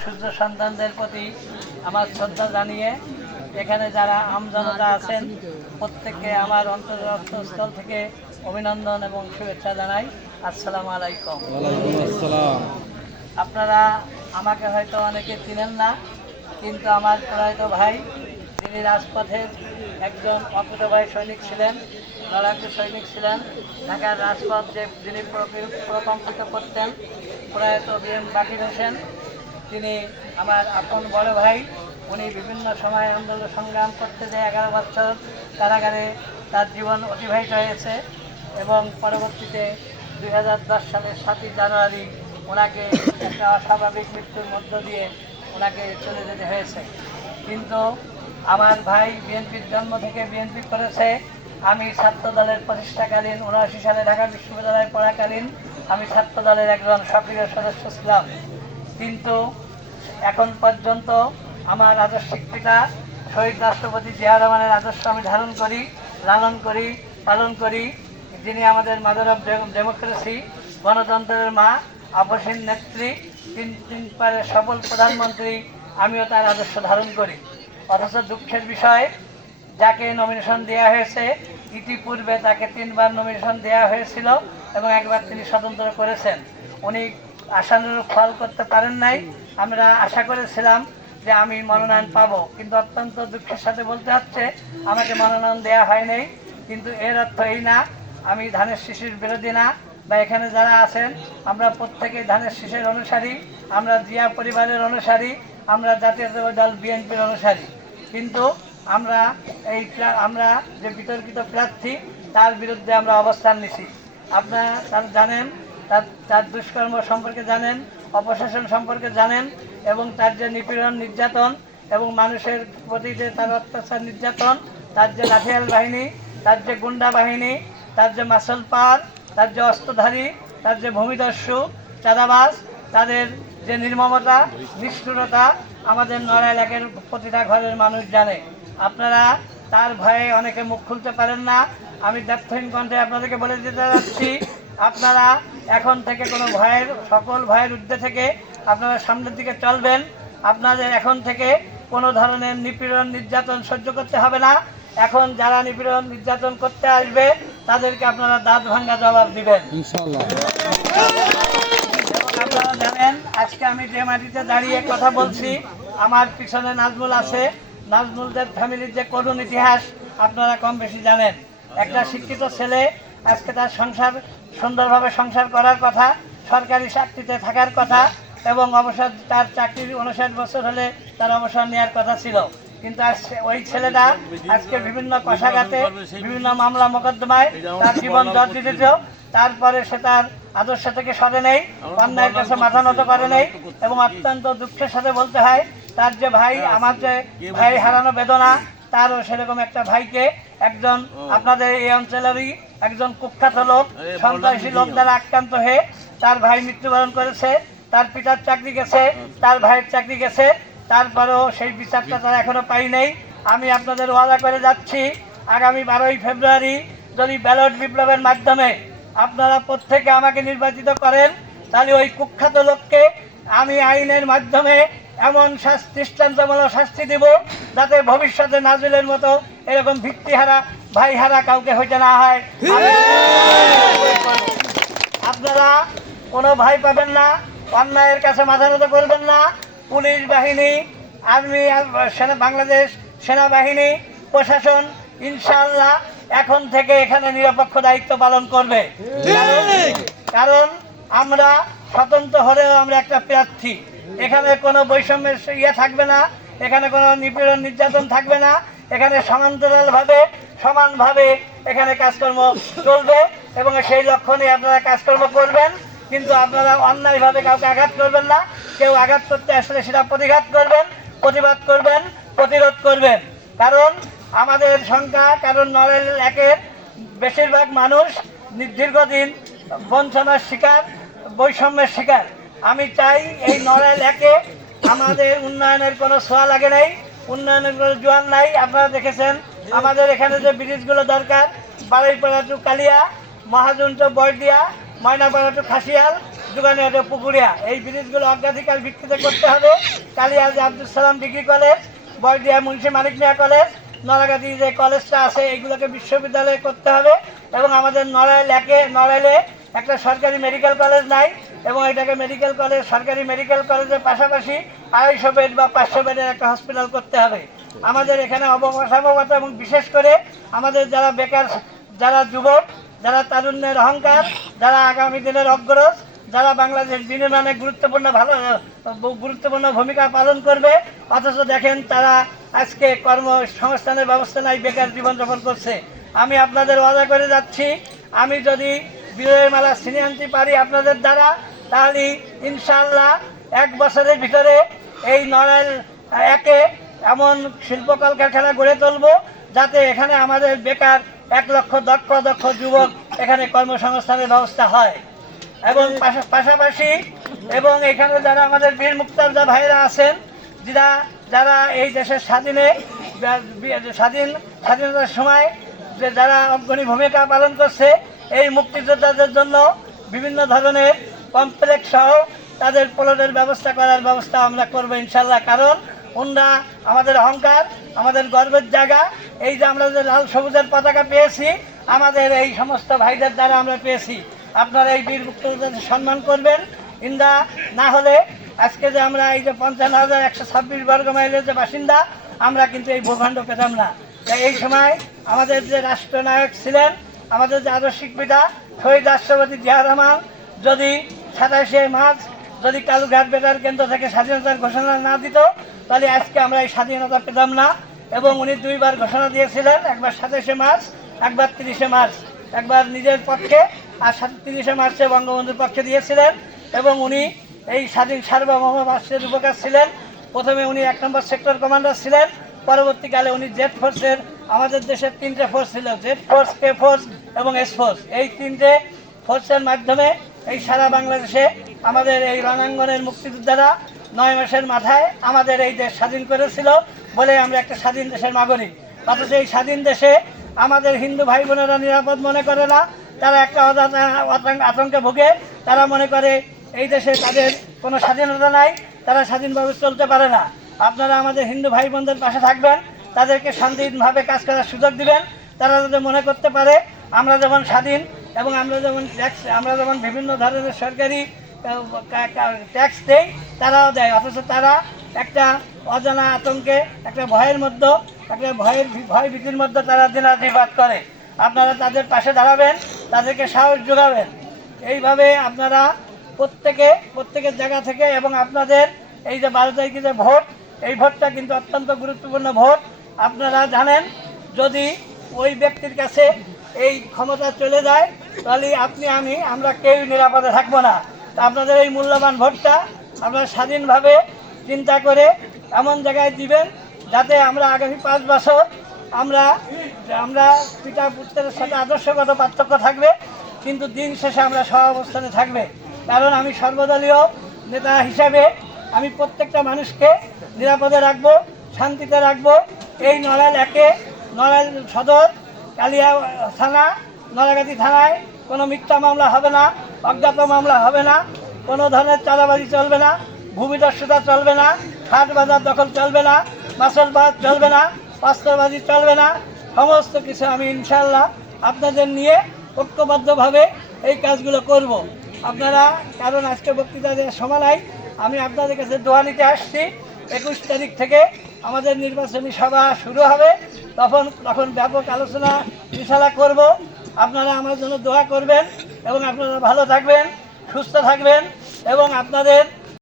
সূর্য সন্তানদের প্রতি আমার শ্রদ্ধা জানিয়ে এখানে যারা আমজনতা আছেন প্রত্যেককে আমার অন্তরস্থল থেকে অভিনন্দন এবং শুভেচ্ছা জানাই। আসসালামু আলাইকুম। আপনারা আমাকে হয়তো অনেকে চিনেন না কিন্তু আমার প্রয়াত ভাই তিনি রাজপথের একজন অকুতভাই সৈনিক ছিলেন লড়াকু সৈনিক ছিলেন ঢাকার রাজপথ যে যিনি প্রকৃ- প্রকম্পিত করতেন প্রয়াত বীর বাকির হোসেন তিনি আমার আপন বড় ভাই, উনি বিভিন্ন সময় আন্দোলন সংগ্রাম করতে যে এগারো বছর কারাগারে, তার জীবন অতিবাহিত হয়েছে এবং পরবর্তীতে দু হাজার দশ সালের সাতই জানুয়ারি ওনাকে একটা অস্বাভাবিক মৃত্যুর মধ্য দিয়ে ওনাকে চলে যেতে হয়েছে। কিন্তু আমার ভাই বিএনপির জন্ম থেকে বিএনপি করেছে, আমি ছাত্র দলের প্রতিষ্ঠাকালীন উনআশি সালে ঢাকা বিশ্ববিদ্যালয়ে পড়াকালীন আমি ছাত্র দলের একজন সক্রিয় সদস্য ছিলাম। কিন্তু এখন পর্যন্ত আমার আদর্শিক পিতা, শহীদ রাষ্ট্রপতি জিয়া রহমানের আদর্শ আমি ধারণ করি, লালন করি, পালন করি। যিনি আমাদের মাদার অফ ডেমোক্রেসি, গণতন্ত্রের মা, আপসীন নেত্রী, তিন তিন পারে সফল প্রধানমন্ত্রী, আমিও তার আদর্শ ধারণ করি। অথচ দুঃখের বিষয়, যাকে নমিনেশন দেওয়া হয়েছে, ইতিপূর্বে তাকে তিনবার নমিনেশন দেওয়া হয়েছিল এবং একবার তিনি স্বতন্ত্র করেছেন। উনি আশানুরূপ ফল করতে পারেন নাই। আমরা আশা করেছিলাম যে আমি মনোনয়ন পাবো, কিন্তু অত্যন্ত দুঃখের সাথে বলতে হচ্ছে, আমাকে মনোনয়ন দেওয়া হয়নি কিন্তু এর অর্থ এই না, আমি ধানের শিশির বিরোধী না, বা এখানে যারা আছেন, আমরা প্রত্যেকেই ধানের শীষের অনুসারী, আমরা জিয়া পরিবারের অনুসারী, আমরা জাতীয় দল বিএনপির অনুসারী। কিন্তু আমরা এই আমরা যে বিতর্কিত প্রার্থী, তার বিরুদ্ধে আমরা অবস্থান নিছি। আপনারা জানেন তার তার দুষ্কর্ম সম্পর্কে জানেন, অপশাসন সম্পর্কে জানেন এবং তার যে নিপীড়ন, নির্যাতন এবং মানুষের প্রতি যে তার অত্যাচার, নির্যাতন, তার যে লাঠিয়াল বাহিনী, তার যে গুন্ডা বাহিনী, তার যে মাসল পার, তার যে অস্ত্রধারী, তার যে ভূমিদস্যু, চাঁদাবাজ, তাদের যে নির্মমতা, নিষ্ঠুরতা আমাদের নড়াইল একের প্রতিটা ঘরের মানুষ জানে। আপনারা তার ভয়ে অনেকে মুখ খুলতে পারেন না। আমি দাক্ষিণ কণ্ঠে আপনাদেরকে বলে দিতে যাচ্ছি আপনারা এখন থেকে কোনো ভয়ের সকল ভয়ের ঊর্ধ্বে থেকে আপনারা সামনের দিকে চলবেন। আপনাদের এখন থেকে কোনো ধরনের নিপীড়ন নির্যাতন সহ্য করতে হবে না। এখন যারা নিপীড়ন নির্যাতন করতে আসবে তাদেরকে আপনারা দাঁত ভাঙ্গা জবাব দিবেন। আপনারা জানেন আজকে আমি যে মাটিতে দাঁড়িয়ে কথা বলছি আমার পিছনে নাজমুল আছে। নাজমুলদের ফ্যামিলির যে করুণ ইতিহাস আপনারা কম বেশি জানেন। একটা শিক্ষিত ছেলে আজকে তার সংসার সুন্দরভাবে সংসার করার কথা, সরকারি চাকরিতে থাকার কথা এবং অবসর, তার চাকরির উনষাট বছর হলে তার অবসর নেওয়ার কথা ছিল। কিন্তু ওই ছেলেটা আজকে বিভিন্ন কষাঘাতে, বিভিন্ন মামলা মোকদ্দমায় তার জীবন জর্জরিত তারপরে সে তার আদর্শ থেকে সরে নেই, অন্যায়ের কাছে মাথা নত করে নেই এবং অত্যন্ত দুঃখের সাথে বলতে হয়, তার যে ভাই, আমার যে ভাই হারানো বেদনা তারও সেরকম একটা ভাইকে একজন আপনাদের এই অঞ্চলেরই একজন কুখ্যাত লোক সন্ত্রাসী লোক দ্বারা আক্রান্ত হয়ে তার ভাই মৃত্যুবরণ করেছে তার পিতার চাকরি গেছে তার ভাইয়ের চাকরি গেছে তারপরেও সেই বিচারটা তারা এখনও পাই নাই। আমি আপনাদের ওয়াদা করে যাচ্ছি আগামী বারোই ফেব্রুয়ারি যদি ব্যালট বিপ্লবের মাধ্যমে আপনারা প্রত্যেকে আমাকে নির্বাচিত করেন তাহলে ওই কুখ্যাত লোককে আমি আইনের মাধ্যমে এমন শাস্তি দৃষ্টান্তমূলক শাস্তি দিব যাতে ভবিষ্যতে নাজুলের মতো এরকম ভিত্তিহারা ভাইহারা কাউকে হইতে না হয়। আপনারা কোনো ভাই পাবেন না অন্যায়ের কাছে মাথা নত করবেন না। পুলিশ বাহিনী আর্মি সেনা বাংলাদেশ সেনাবাহিনী প্রশাসন ইনশাল্লাহ এখন থেকে এখানে নিরপেক্ষ দায়িত্ব পালন করবে। কারণ আমরা স্বতন্ত্র হলেও আমরা একটা প্রার্থী। এখানে কোনো বৈষম্যের ইয়ে থাকবে না, এখানে কোনো নিপীড়ন নির্যাতন থাকবে না, এখানে সমান্তরালভাবে, সমানভাবে এখানে কাজকর্ম চলবে এবং সেই লক্ষ্য নিয়ে আপনারা কাজকর্ম করবেন, কিন্তু আপনারা অন্যায়ভাবে কাউকে আঘাত করবেন না, কেউ আঘাত করতে আসলে সেটা প্রতিঘাত করবেন, প্রতিবাদ করবেন, প্রতিরোধ করবেন। কারণ আমাদের সংখ্যা, কারণ নড়াইল একের বেশিরভাগ মানুষ দীর্ঘদিন বঞ্চনার শিকার, বৈষম্যের শিকার। আমি চাই এই নড়াইল একে আমাদের উন্নয়নের কোনো ছোঁয়া লাগে নাই, উন্নয়নের কোনো জোয়ান নাই। আপনারা দেখেছেন, আমাদের এখানে যে ব্রিজগুলো দরকার Baraipara to Kalia, Mahajan to Bardia, Moynapara to Khasial যুগানিয়াটা Pukuria. এই ব্রিজগুলো অগ্রাধিকার ভিত্তিতে করতে হবে। কালিয়া যে Abdul Salam degree college Boidia Munshi Manik Mia college Naragati যে কলেজটা আছে, এইগুলোকে বিশ্ববিদ্যালয়ে করতে হবে। এবং আমাদের নড়াইল একে, নড়াইলে একটা সরকারি মেডিকেল কলেজ নাই। এবং এটাকে মেডিকেল কলেজ সরকারি মেডিকেল কলেজের পাশাপাশি আড়াইশো বেড বা পাঁচশো বেডের একটা হসপিটাল করতে হবে। আমাদের এখানে অবসম্ভবতা এবং বিশেষ করে আমাদের যারা বেকার, যারা যুবক, যারা তারুণ্যের অহংকার, যারা আগামী দিনের অগ্রজ, যারা বাংলাদেশ বিনির্মাণে গুরুত্বপূর্ণ ভালো, গুরুত্বপূর্ণ ভূমিকা পালন করবে, অথচ দেখেন তারা আজকে কর্মসংস্থানের ব্যবস্থা নাই, বেকার জীবনযাপন করছে। আমি আপনাদের ওয়াদা করে যাচ্ছি, আমি যদি বিজয়ের মেলা ছিনিয়ে আনতে পারি আপনাদের দ্বারা তাহলে ইনশাল্লাহ এক বছরের ভিতরে এই নড়াইল একে এমন শিল্প কলকারখানা গড়ে তুলব যাতে এখানে আমাদের বেকার এক লক্ষ দক্ষ দক্ষ যুবক এখানে কর্মসংস্থানের ব্যবস্থা হয়। এবং পাশা- পাশাপাশি এবং এখানে যারা আমাদের বীর মুক্তারদা ভাইরা আছেন, যারা যারা এই দেশের স্বাধীনে, স্বাধীন, স্বাধীনতার সময় যে যারা অগ্রণী ভূমিকা পালন করছে, এই মুক্তিযোদ্ধাদের জন্য বিভিন্ন ধরনের কমপ্লেক্স সহ তাদের প্লটের ব্যবস্থা করার ব্যবস্থা আমরা করব ইনশাল্লাহ কারণ ওনরা আমাদের অহংকার, আমাদের গর্বের জায়গা। এই যে আমরা যে লাল সবুজের পতাকা পেয়েছি, আমাদের এই সমস্ত ভাইদের দ্বারা আমরা পেয়েছি। আপনারা এই বীর মুক্তিযোদ্ধাদের সম্মান করবেন। ইন্দা, না হলে আজকে যে আমরা এই যে পঞ্চান্ন হাজার একশো ছাব্বিশ বর্গ মাইলের যে বাসিন্দা, আমরা কিন্তু এই ভূখণ্ড পেতাম না। তাই এই সময় আমাদের যে রাষ্ট্রনায়ক ছিলেন, আমাদের যে আদর্শিক পিতা, শহীদ রাষ্ট্রপতি জিয়া রহমান, যদি সাতাশে মার্চ যদি কালুঘাট বেতার কেন্দ্র থেকে স্বাধীনতার ঘোষণা না দিত, তাহলে আজকে আমরা এই স্বাধীনতা পেতাম না। এবং উনি দুইবার ঘোষণা দিয়েছিলেন, একবার সাতাশে মার্চ, একবার তিরিশে মার্চ। একবার নিজের পক্ষে আর তিরিশে মার্চে বঙ্গবন্ধুর পক্ষে দিয়েছিলেন। এবং উনি এই স্বাধীন সার্বভৌম রাষ্ট্রের উপকার ছিলেন। প্রথমে উনি এক নম্বর সেক্টর কমান্ডার ছিলেন। পরবর্তীকালে উনি জেড ফোর্সের, আমাদের দেশের তিনটে ফোর্স ছিল, জেড ফোর্স, কে ফোর্স এবং এস ফোর্স। এই তিনটে ফোর্সের মাধ্যমে এই সারা বাংলাদেশে আমাদের এই রণাঙ্গনের মুক্তিযোদ্ধারা নয় মাসের মাথায় আমাদের এই দেশ স্বাধীন করেছিল বলে আমরা একটা স্বাধীন দেশের নাগরিক। অথচ এই স্বাধীন দেশে আমাদের হিন্দু ভাই বোনেরা নিরাপদ মনে করে না, তারা একটা আতঙ্কে ভোগে। তারা মনে করে এই দেশে তাদের কোনো স্বাধীনতা নাই, তারা স্বাধীনভাবে চলতে পারে না। আপনারা আমাদের হিন্দু ভাই বোনদের পাশে থাকবেন, তাদেরকে শান্তিভাবে কাজ করার সুযোগ দিবেন। তারা যাতে মনে করতে পারে, আমরা যেমন স্বাধীন এবং আমরা যেমন ট্যাক্স আমরা যেমন বিভিন্ন ধরনের সরকারি ট্যাক্স দেই, তারাও দেয়। অথচ তারা একটা অজানা আতঙ্কে, একটা ভয়ের মধ্যে, একটা ভয়ের ভয় ভীতির মধ্যে তারা দিনাতিবাদ করে। আপনারা তাদের পাশে দাঁড়াবেন, তাদেরকে সাহস যোগাবেন। এইভাবে আপনারা প্রত্যেকে, প্রত্যেকের জায়গা থেকে এবং আপনাদের এই যে বারো তারিখে যে ভোট, এই ভোটটা কিন্তু অত্যন্ত গুরুত্বপূর্ণ ভোট। আপনারা জানেন, যদি ওই ব্যক্তির কাছে এই ক্ষমতা চলে যায়, তাহলে আপনি, আমি, আমরা কেউ নিরাপদে থাকব না। আপনাদের এই মূল্যবান ভোটটা আপনারা স্বাধীনভাবে চিন্তা করে এমন জায়গায় দিবেন যাতে আমরা আগামী পাঁচ বছর আমরা আমরা পিতা পুত্রের সাথে আদর্শগত পার্থক্য থাকবে, কিন্তু দিন শেষে আমরা সহ অবস্থানে থাকবে। কারণ আমি সর্বদলীয় নেতা হিসাবে আমি প্রত্যেকটা মানুষকে নিরাপদে রাখব, শান্তিতে রাখব। এই নড়াইল একে, নড়াইল সদর কালিয়া থানা নড়াগাতি থানায় কোনো মিথ্যা মামলা হবে না, অজ্ঞাত মামলা হবে না, কোনো ধরনের চাঁদাবাজি চলবে না ভূমিদস্যুতা চলবে না হাট বাজার দখল চলবে না মাসলবাদ চলবে না অস্ত্রবাজি চলবে না, সমস্ত কিছু আমি ইনশাল্লাহ আপনাদের নিয়ে ঐক্যবদ্ধভাবে এই কাজগুলো করব। আপনারা কারণ আজকে বক্তৃতা দেওয়ার সময় নাই, আমি আপনাদের কাছে দোয়া নিতে আসছি একুশ তারিখ থেকে আমাদের নির্বাচনী সভা শুরু হবে। তখন তখন ব্যাপক আলোচনা বিশালা করব। আপনারা আমার জন্য দোয়া করবেন এবং আপনারা ভালো থাকবেন, সুস্থ থাকবেন এবং আপনাদের